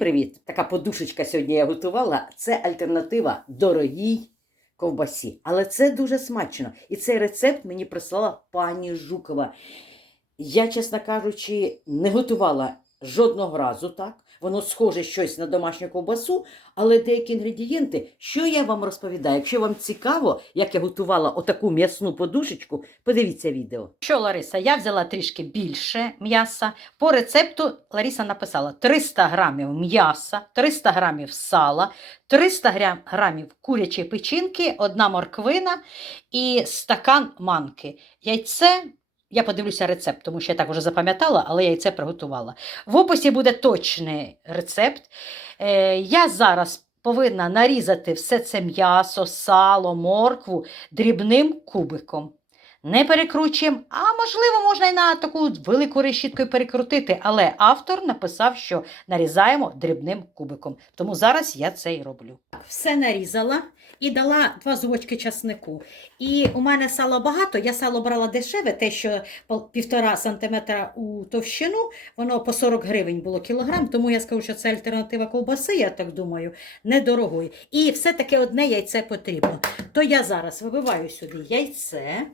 привіт! Така подушечка сьогодні я готувала. Це альтернатива дорогій ковбасі. Але це дуже смачно. І цей рецепт мені прислала пані Жукова. Я, чесно кажучи, не готувала жодного разу так. Воно схоже щось на домашню ковбасу, але деякі інгредієнти, що я вам розповідаю. Якщо вам цікаво, як я готувала отаку м'ясну подушечку, подивіться відео. Що, Лариса, я взяла трішки більше м'яса. По рецепту Лариса написала 300 грамів м'яса, 300 грамів сала, 300 грамів курячої печінки, одна морквина і стакан манки. Яйце. Я подивлюся рецепт, тому що я так вже запам'ятала, але яйце приготувала. В описі буде точний рецепт. Е, я зараз повинна нарізати все це м'ясо, сало, моркву дрібним кубиком. Не перекручуємо, а можливо, можна і на таку велику решіткою перекрутити, але автор написав, що нарізаємо дрібним кубиком. Тому зараз я це і роблю. Все нарізала і дала два зубочки часнику. І у мене сало багато, я сало брала дешеве, те, що півтора сантиметра у товщину, воно по 40 гривень було кілограм, тому я скажу, що це альтернатива ковбаси, я так думаю, недорогої. І все-таки одне яйце потрібно. То я зараз вибиваю сюди яйце.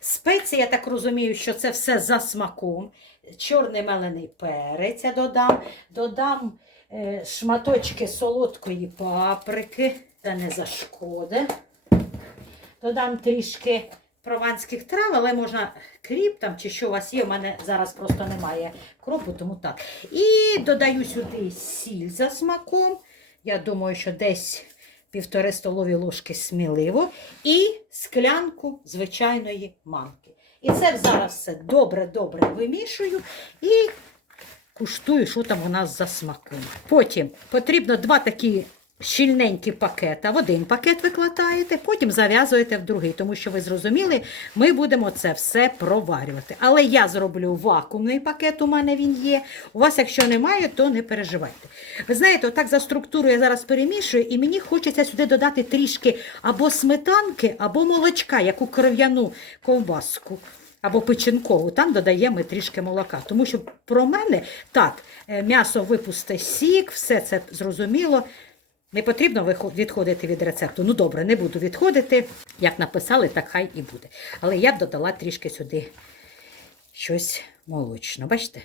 Спеції, я так розумію, що це все за смаком. Чорний мелений перець я додам. Додам е, шматочки солодкої паприки. Це не зашкоде. Додам трішки прованських трав, але можна кріп там чи що у вас є. У мене зараз просто немає кропу, тому так. І додаю сюди сіль за смаком. Я думаю, що десь півтори столові ложки сміливо. І склянку звичайної манки. І це зараз все добре-добре вимішую і куштую, що там у нас за смаком. Потім потрібно два такі щільненькі пакета. В один пакет викладаєте, потім зав'язуєте в другий, тому що ви зрозуміли, ми будемо це все проварювати. Але я зроблю вакуумний пакет, у мене він є. У вас, якщо немає, то не переживайте. Ви знаєте, отак за структурою я зараз перемішую, і мені хочеться сюди додати трішки або сметанки, або молочка, яку кров'яну ковбаску. Або печінкову, там додаємо трішки молока. Тому що про мене так, е, м'ясо випусте сік, все це зрозуміло. Не потрібно відходити від рецепту. Ну добре, не буду відходити. Як написали, так хай і буде. Але я б додала трішки сюди щось молочне. Бачите?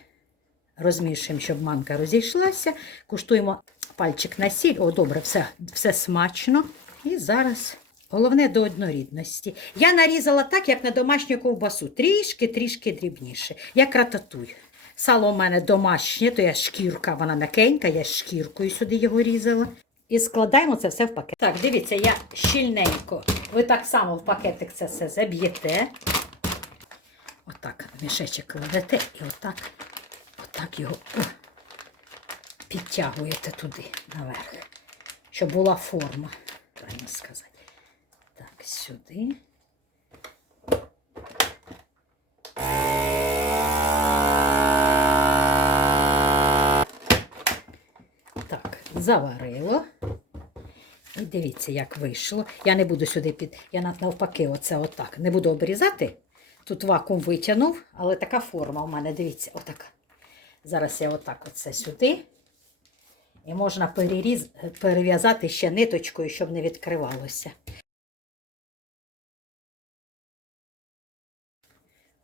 Розмішуємо, щоб манка розійшлася. Куштуємо пальчик на сіль. О, добре, все, все смачно. І зараз головне до однорідності. Я нарізала так, як на домашню ковбасу. Трішки-трішки дрібніше. Як рататуй. Сало у мене домашнє, то я шкірка, вона м'якенька, я шкіркою сюди його різала. І складаємо це все в пакет. Так, дивіться, я щільненько. Ви так само в пакетик це все заб'єте. Отак мішечок кладете і отак, отак його о, підтягуєте туди наверх, щоб була форма, правильно сказати. Так, сюди. Так, заварило. Дивіться, як вийшло. Я не буду сюди під. Я навпаки, оце отак. Не буду обрізати. Тут вакуум витягнув, але така форма у мене, дивіться, отака. Зараз я отак оце сюди. І можна переріз... перев'язати ще ниточкою, щоб не відкривалося.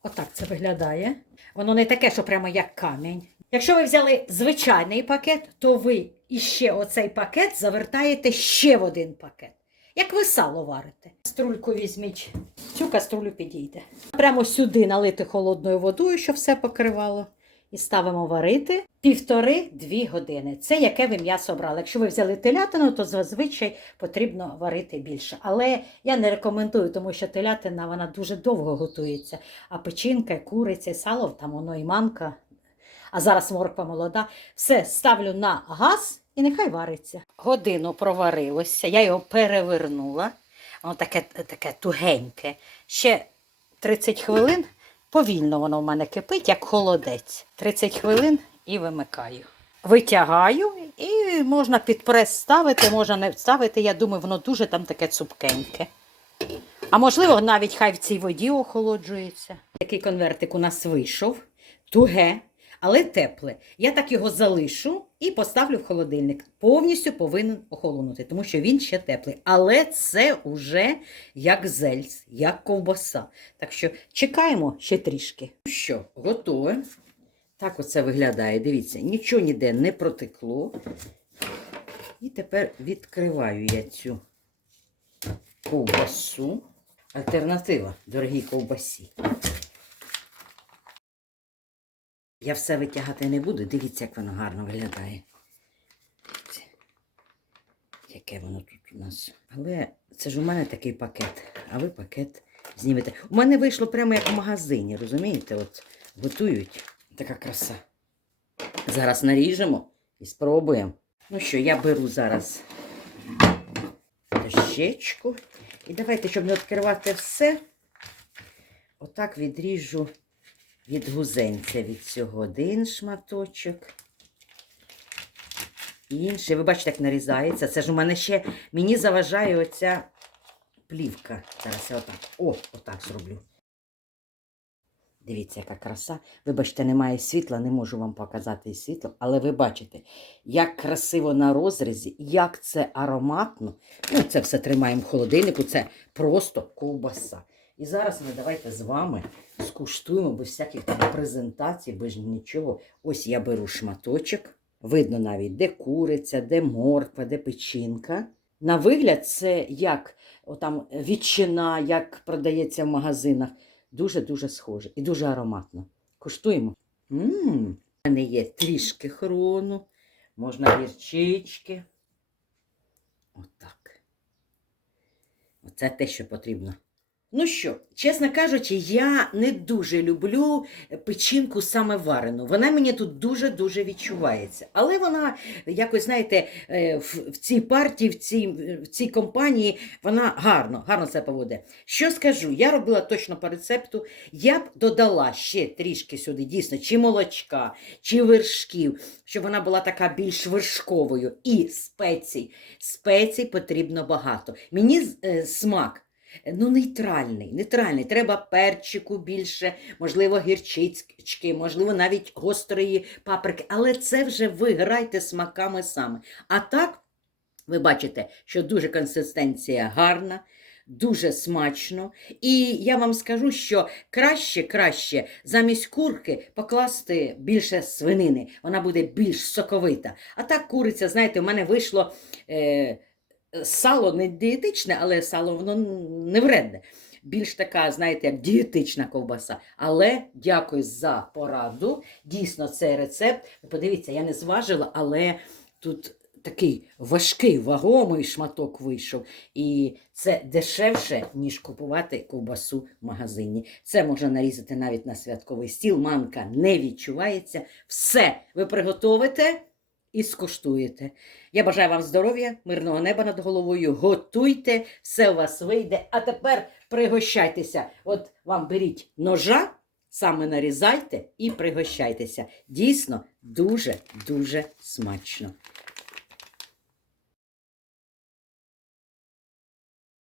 Отак це виглядає. Воно не таке, що прямо як камінь. Якщо ви взяли звичайний пакет, то ви іще оцей пакет завертаєте ще в один пакет. Як ви сало варите. Каструльку візьміть, цю каструлю підійде. Прямо сюди налити холодною водою, щоб все покривало. І ставимо варити півтори-дві години. Це яке ви м'ясо брали. Якщо ви взяли телятину, то зазвичай потрібно варити більше. Але я не рекомендую, тому що телятина вона дуже довго готується. А печінка, куриця, і сало, там воно і манка. А зараз морква молода. Все ставлю на газ і нехай вариться. Годину проварилося, я його перевернула. Воно таке, таке тугеньке. Ще 30 хвилин. Повільно воно в мене кипить, як холодець. 30 хвилин і вимикаю. Витягаю і можна під прес ставити, можна не ставити. Я думаю, воно дуже там таке цупкеньке. А можливо, навіть хай в цій воді охолоджується. Такий конвертик у нас вийшов, туге, але тепле. Я так його залишу і поставлю в холодильник. Повністю повинен охолонути, тому що він ще теплий. Але це уже як зельц, як ковбаса. Так що чекаємо ще трішки. Ну що, готове. Так оце виглядає. Дивіться, нічого ніде не протекло. І тепер відкриваю я цю ковбасу. Альтернатива дорогій ковбасі. Я все витягати не буду. Дивіться, як воно гарно виглядає. Яке воно тут у нас. Але це ж у мене такий пакет, а ви пакет знімете. У мене вийшло прямо як в магазині, розумієте? От готують. Така краса. Зараз наріжемо і спробуємо. Ну що, я беру зараз дощечку. І давайте, щоб не відкривати все, отак відріжу від гузенця від цього один шматочок. Інший. Ви бачите, як нарізається. Це ж у мене ще мені заважає оця плівка. Зараз я отак. О, отак зроблю. Дивіться, яка краса. Вибачте, немає світла, не можу вам показати і світло, але ви бачите, як красиво на розрізі, як це ароматно. Ну, це все тримаємо в холодильнику, це просто ковбаса. І зараз ми давайте з вами скуштуємо без всяких там презентацій, без нічого. Ось я беру шматочок. Видно навіть, де куриця, де морква, де печінка. На вигляд, це як отам ветчина, як продається в магазинах. Дуже-дуже схоже і дуже ароматно. Куштуємо. Мм, у мене є трішки хрону, можна гірчички. Отак. Оце те, що потрібно. Ну що, чесно кажучи, я не дуже люблю печінку саме варену. Вона мені тут дуже-дуже відчувається. Але вона, якось, знаєте, е, в, цій партії, в цій, в цій компанії, вона гарно, гарно це поводе. Що скажу? Я робила точно по рецепту. Я б додала ще трішки сюди, дійсно, чи молочка, чи вершків, щоб вона була така більш вершковою. І спецій. Спецій потрібно багато. Мені е, смак. Ну, нейтральний, нейтральний. Треба перчику більше, можливо, гірчички, можливо, навіть гострої паприки. Але це вже ви грайте смаками саме. А так, ви бачите, що дуже консистенція гарна, дуже смачно. І я вам скажу, що краще, краще замість курки покласти більше свинини. Вона буде більш соковита. А так куриця, знаєте, у мене вийшло. Е, Сало не дієтичне, але сало воно не вредне. Більш така, знаєте, як дієтична ковбаса. Але дякую за пораду. Дійсно, цей рецепт. Подивіться, я не зважила, але тут такий важкий, вагомий шматок вийшов. І це дешевше, ніж купувати ковбасу в магазині. Це можна нарізати навіть на святковий стіл. Манка не відчувається. Все ви приготовите і скуштуєте. Я бажаю вам здоров'я, мирного неба над головою. Готуйте, все у вас вийде. А тепер пригощайтеся. От вам беріть ножа, саме нарізайте і пригощайтеся. Дійсно, дуже-дуже смачно.